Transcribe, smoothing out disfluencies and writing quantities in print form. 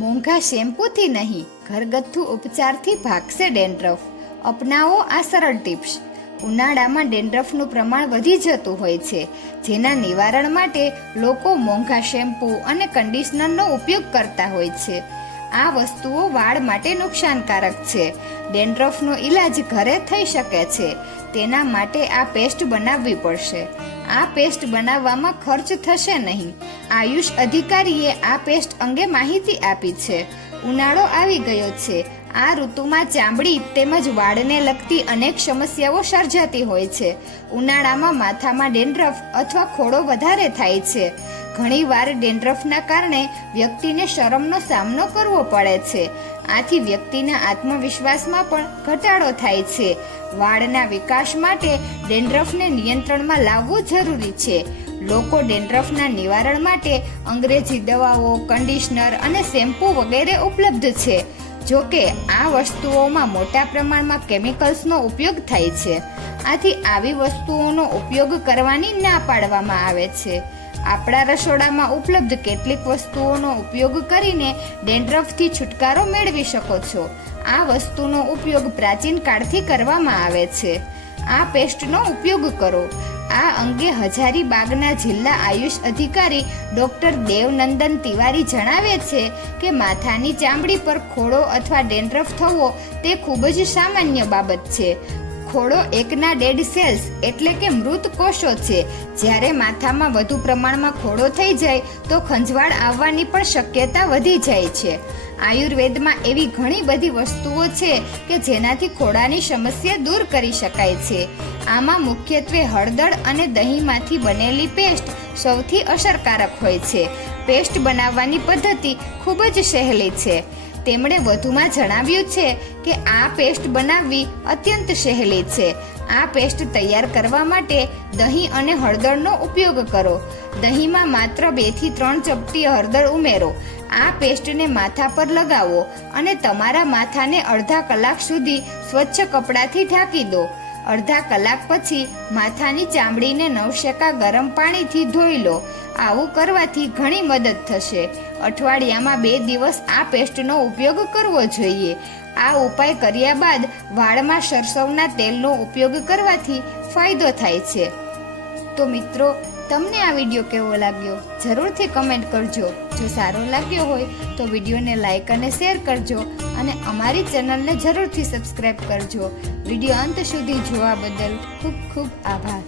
મોંઘા શેમ્પૂથી નહીં, ઘરગથ્થુ ઉપચારથી ભાગશે ડેન્ડ્રફ. અપનાવો આ સરળ ટિપ્સ. ઉનાળામાં ડેન્ડ્રફનું પ્રમાણ વધી જતું હોય છે, જેના નિવારણ માટે લોકો મોંઘા શેમ્પૂ અને કન્ડિશનરનો ઉપયોગ કરતા હોય છે. આ વસ્તુઓ વાળ માટે નુકસાનકારક છે. ડેન્ડ્રફનો ઈલાજ ઘરે થઈ શકે છે. તેના માટે આ પેસ્ટ બનાવવી પડશે. આ પેસ્ટ બનાવવામાં ખર્ચ થશે નહીં. આયુષ અધિકારીએ આ પેસ્ટ અંગે માહિતી આપી છે. ઉનાળો આવી ગયો છે. આ ઋતુમાં ચામડી તેમજ વાળને લગતી અનેક સમસ્યાઓ સર્જાતી હોય છે. ઉનાળામાં માથામાં ડેન્ડ્રફ અથવા ખોડો વધારે થાય છે. ઘણીવાર ડેન્ડ્રફના કારણે વ્યક્તિને શરમનો સામનો કરવો પડે છે. આથી વ્યક્તિના આત્મવિશ્વાસમાં પણ ઘટાડો થાય છે. વાળના વિકાસ માટે ડેન્ડ્રફને નિયંત્રણમાં લાવવું જરૂરી છે. લોકો ડેન્ડ્રફના નિવારણ માટે અંગ્રેજી દવાઓ, કન્ડિશનર અને શેમ્પૂ વગેરે ઉપલબ્ધ છે. જો કે આ વસ્તુઓમાં મોટા પ્રમાણમાં કેમિકલ્સનો ઉપયોગ થાય છે. આથી આવી વસ્તુઓનો ઉપયોગ કરવાની ના પાડવામાં આવે છે. આપણા રસોડામાં ઉપલબ્ધ કેટલીક વસ્તુઓનો ઉપયોગ કરીને ડેન્ડ્રફથી છુટકારો મેળવી શકો છો. આ વસ્તુનો ઉપયોગ પ્રાચીન કાળથી કરવામાં આવે છે. આ પેસ્ટનો ઉપયોગ કરો. આ અંગે હજારીબાગના જિલ્લા આયુષ અધિકારી ડોક્ટર દેવનંદન તિવારી જણાવે છે કે માથાની ચામડી પર ખોડો અથવા ડેન્ડ્રફ થવો તે ખૂબ જ સામાન્ય બાબત છે. ખોડો એકના ડેડ સેલ્સ એટલે કે મૃત કોષો છે. જ્યારે માથામાં વધુ પ્રમાણમાં ખોડો થઈ જાય તો ખંજવાળ આવવાની પણ શક્યતા વધી જાય છે. આયુર્વેદમાં એવી ઘણી બધી વસ્તુઓ છે કે જેનાથી ખોડાની સમસ્યા દૂર કરી શકાય છે. આમાં મુખ્યત્વે હળદર અને દહીંમાંથી બનેલી પેસ્ટ સૌથી અસરકારક હોય છે. પેસ્ટ બનાવવાની પદ્ધતિ ખૂબ જ સહેલી છે. તેમણે વધુમાં જણાવ્યું છે કે આ પેસ્ટ બનાવવી અત્યંત સહેલી છે. આ પેસ્ટ તૈયાર કરવા માટે દહીં અને હળદરનો ઉપયોગ કરો. દહીંમાં માત્ર 2 થી 3 ચપટી હળદર ઉમેરો. આ પેસ્ટને માથા પર લગાવો અને તમારા માથાને અડધા કલાક સુધી સ્વચ્છ કપડાથી ઢાંકી દો. અડધા કલાક પછી માથાની ચામડીને નવશેકા ગરમ પાણીથી ધોઈ લો. આવું કરવાથી ઘણી મદદ થશે. અઠવાડિયામાં 2 દિવસ આ પેસ્ટનો ઉપયોગ કરવો જોઈએ. આ ઉપાય કર્યા બાદ વાળમાં સરસવના તેલનો ઉપયોગ કરવાથી ફાયદો થાય છે. તો મિત્રો, તમને આ વિડીયો કેવો લાગ્યો જરૂરથી કમેન્ટ કરજો. જો સારો લાગ્યો હોય તો વિડીયોને લાઈક અને શેર કરજો અને અમારી ચેનલને જરૂરથી સબસ્ક્રાઈબ કરજો. વિડીયો અંત સુધી જોવા બદલ ખૂબ ખૂબ આભાર.